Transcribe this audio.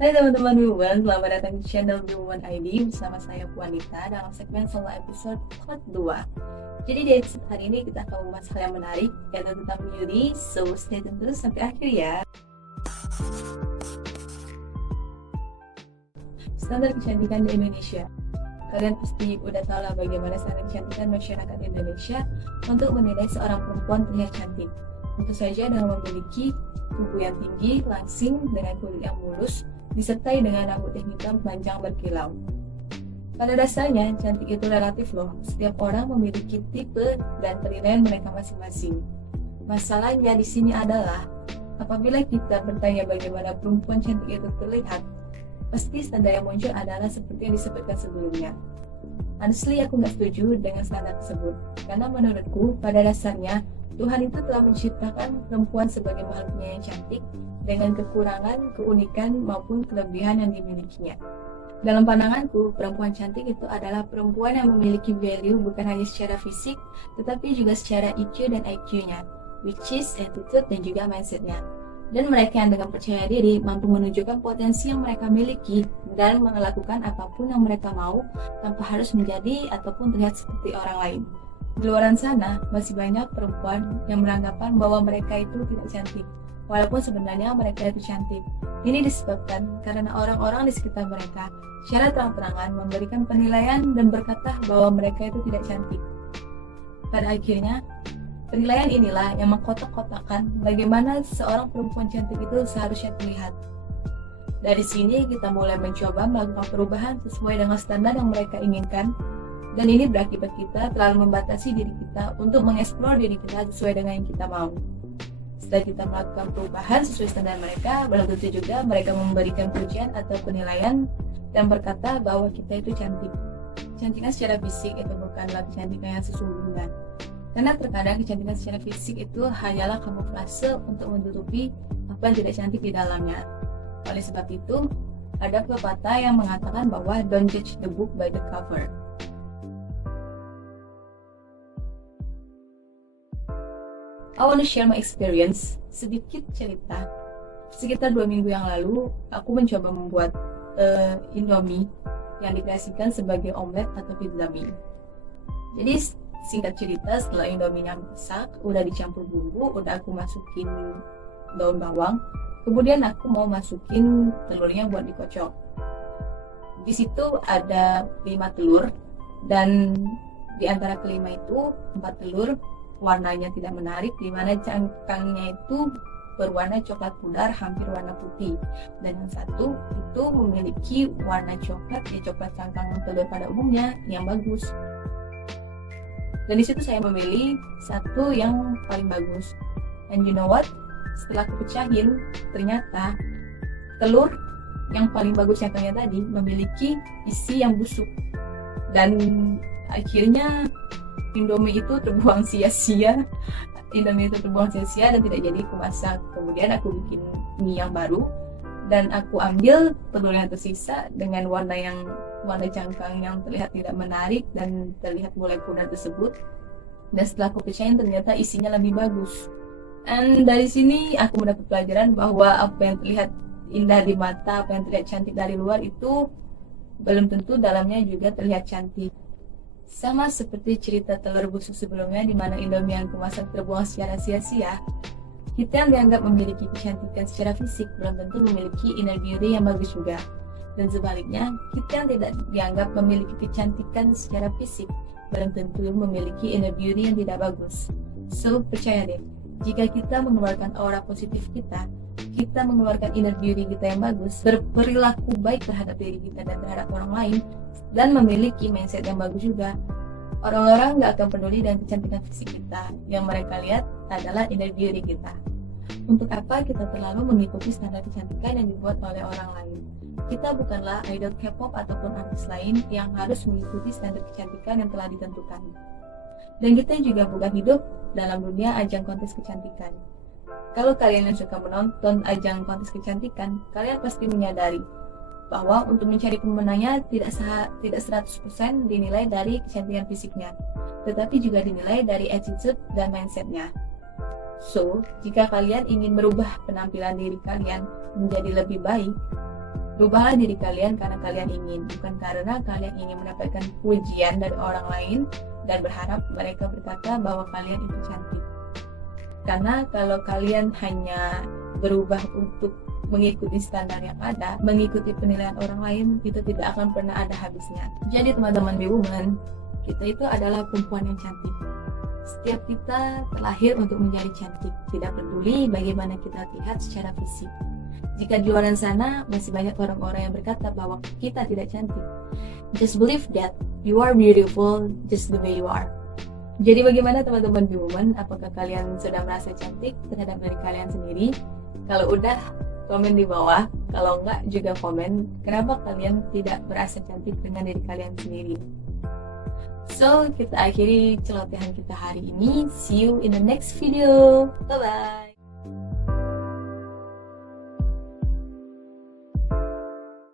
Hai teman-teman Woman, selamat datang di channel The Woman ID bersama saya Puanita dalam segmen solo episode part 2. Jadi di episode hari ini kita akan membahas hal yang menarik yaitu tentang beauty, so stay tune terus sampai akhir ya. Standar kecantikan di Indonesia. Kalian pasti udah tahu lah bagaimana standar kecantikan masyarakat Indonesia untuk menilai seorang perempuan terlihat cantik. Tentu saja dengan memiliki tubuh yang tinggi, langsing, dengan kulit yang mulus, disertai dengan rambut yang hitam panjang berkilau. Pada dasarnya, cantik itu relatif loh. Setiap orang memiliki tipe dan penilaian mereka masing-masing. Masalahnya di sini adalah, apabila kita bertanya bagaimana perempuan cantik itu terlihat, pasti standar yang muncul adalah seperti yang disebutkan sebelumnya. Honestly, aku nggak setuju dengan standar tersebut. Karena menurutku, pada dasarnya, Tuhan itu telah menciptakan perempuan sebagai makhluknya yang cantik dengan kekurangan, keunikan, maupun kelebihan yang dimilikinya. Dalam pandanganku, perempuan cantik itu adalah perempuan yang memiliki value bukan hanya secara fisik, tetapi juga secara EQ dan IQ-nya, which is attitude dan juga mindset-nya. Dan mereka yang dengan percaya diri mampu menunjukkan potensi yang mereka miliki dan melakukan apapun yang mereka mau tanpa harus menjadi ataupun terlihat seperti orang lain. Di luar sana, masih banyak perempuan yang beranggapan bahwa mereka itu tidak cantik, walaupun sebenarnya mereka itu cantik. Ini disebabkan karena orang-orang di sekitar mereka secara terang-terangan memberikan penilaian dan berkata bahwa mereka itu tidak cantik. Pada akhirnya, penilaian inilah yang mengkotak-kotakan bagaimana seorang perempuan cantik itu seharusnya terlihat. Dari sini kita mulai mencoba melakukan perubahan sesuai dengan standar yang mereka inginkan, dan ini berakibat kita terlalu membatasi diri kita untuk mengeksplor diri kita sesuai dengan yang kita mau. Setelah kita melakukan perubahan sesuai standar mereka, belum tentu juga mereka memberikan pujian atau penilaian dan berkata bahwa kita itu cantik. Kecantikan secara fisik itu bukanlah kecantikan yang sesungguhnya. Karena terkadang kecantikan secara fisik itu hanyalah kamuflase untuk menutupi apa yang tidak cantik di dalamnya. Oleh sebab itu, ada pepatah yang mengatakan bahwa don't judge the book by the cover. I want to share my experience, sedikit cerita. Sekitar 2 minggu yang lalu, aku mencoba membuat Indomie yang dikreasikan sebagai omelet atau pizza mie. Jadi singkat cerita, setelah Indominya masak, udah dicampur bumbu, udah aku masukin daun bawang, kemudian aku mau masukin telurnya buat dikocok. Di situ ada 5 telur, dan di antara kelima itu 4 telur warnanya tidak menarik, di mana cangkangnya itu berwarna coklat pudar hampir warna putih, dan yang satu itu memiliki warna coklat, ya coklat cangkang telur pada umumnya yang bagus. Dan di situ saya memilih satu yang paling bagus. And you know what? Setelah aku pecahin, ternyata telur yang paling bagus cangkangnya tadi memiliki isi yang busuk, dan akhirnya Indomie itu terbuang sia-sia. Indomie itu terbuang sia-sia dan tidak jadi aku masak. Kemudian aku bikin mie yang baru, dan aku ambil telur yang tersisa dengan warna cangkang yang terlihat tidak menarik dan terlihat mulai pudar tersebut. Dan setelah aku pecahin, ternyata isinya lebih bagus. Dan dari sini aku mendapat pelajaran bahwa apa yang terlihat indah di mata, apa yang terlihat cantik dari luar itu belum tentu dalamnya juga terlihat cantik. Sama seperti cerita telur busuk sebelumnya, di mana Indomie yang kumasak terbuang secara sia-sia. Kita yang dianggap memiliki kecantikan secara fisik belum tentu memiliki inner beauty yang bagus juga. Dan sebaliknya, kita yang tidak dianggap memiliki kecantikan secara fisik belum tentu memiliki inner beauty yang tidak bagus. So, percaya deh, jika kita mengeluarkan aura positif kita mengeluarkan inner beauty kita yang bagus, berperilaku baik terhadap diri kita dan terhadap orang lain, dan memiliki mindset yang bagus juga, orang-orang gak akan peduli dengan kecantikan fisik kita. Yang mereka lihat adalah inner beauty kita. Untuk apa kita terlalu mengikuti standar kecantikan yang dibuat oleh orang lain? Kita bukanlah idol K-pop ataupun artis lain yang harus mengikuti standar kecantikan yang telah ditentukan. Dan kita juga bukan hidup dalam dunia ajang kontes kecantikan. Kalau kalian yang suka menonton ajang kontes kecantikan, kalian pasti menyadari bahwa untuk mencari pemenangnya tidak 100% dinilai dari kecantikan fisiknya, tetapi juga dinilai dari attitude dan mindsetnya. So, jika kalian ingin merubah penampilan diri kalian menjadi lebih baik, Rubahlah diri kalian karena kalian ingin, bukan karena kalian ingin mendapatkan pujian dari orang lain dan berharap mereka berkata bahwa kalian itu cantik. Karena kalau kalian hanya berubah untuk mengikuti standar yang ada, mengikuti penilaian orang lain, itu tidak akan pernah ada habisnya. Jadi teman-teman B-Woman, kita itu adalah perempuan yang cantik. Setiap kita terlahir untuk menjadi cantik, tidak peduli bagaimana kita terlihat secara fisik. Jika di luar sana masih banyak orang-orang yang berkata bahwa kita tidak cantik, just believe that you are beautiful just the way you are. Jadi bagaimana teman-teman B-Woman? Apakah kalian sudah merasa cantik terhadap diri kalian sendiri? Kalau udah, komen di bawah. Kalau enggak juga komen kenapa kalian tidak merasa cantik dengan diri kalian sendiri. So, kita akhiri celotehan kita hari ini. See you in the next video. Bye-bye.